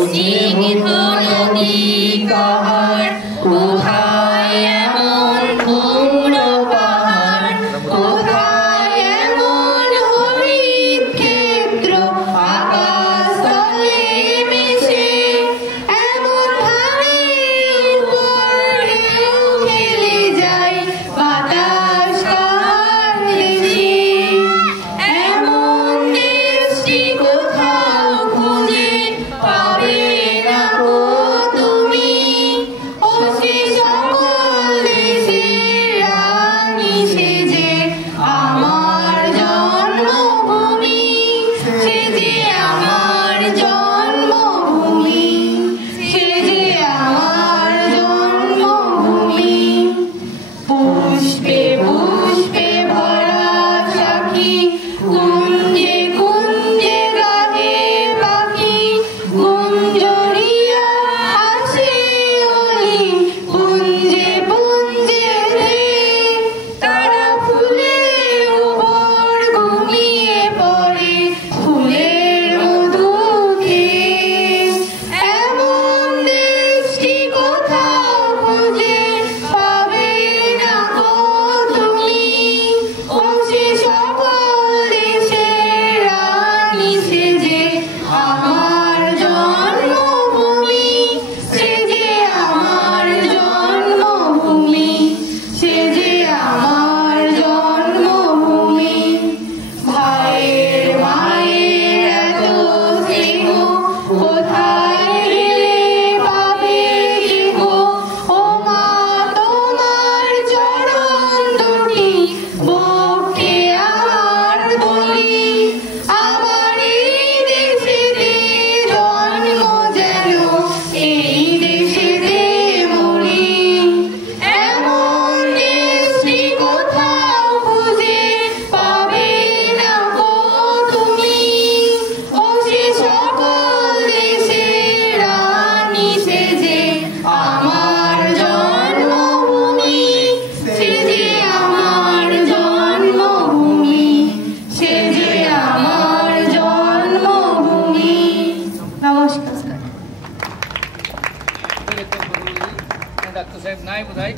স্নিগ্ধ নদী কাহার, কোথায় এমন ধূম্র পাহাড়, কোথায় এমন হরিৎ ক্ষেত্র, আকাশ তলে মিশে এমন ধানের উপর ঢেউ খেলে যায়, বাতাস কাহার দেশে। এমন দেশটি কোথাও খুঁজে পাবে না গো তুমি, ও সে সকল দেশের রানী সেজে আমার জন্মভূমি, সেজে আমার জন্মভূমি, সেজে আমার জন্মভূমি। পুষ্পে পুষ্পে ভরা সাখী, কুঞ্জে কুঞ্জে গাহে পাখি, গুঞ্জরিয়া আসে অলি, পুঞ্জে পুঞ্জে রে। তারা ফুলের উপর ঘুমিয়ে পড়ে, ফুলের মধু খেয়ে। এমন দেশটি কোথাও খুঁজে পাবে না গো তুমি, ও সে সকল দেশের রানী সেজে আমার জন্মভূমি, সেজে আমার জন্মভূমি, সেজে আমার জন্মভূমি। ভাইয়ের মায়ের এত স্নেহ কোথায় গেলে পাবে কেহ, ও মা তোমার চরণ দুটি বক্ষে আমার বলি। আমার এই দেশেতে জন্ম যেন এই দেশেতে মরি। এমন দেশটি কোথাও খুঁজে পাবে না গো তুমি, ও সে সকল দেশের রানী সেজে আমার জন্মভূমি, সেজে আমার জন্মভূমি, সেজে আমার জন্মভূমি। নমস্কার। ডাক্তার সাহেব নাই বোধহয়।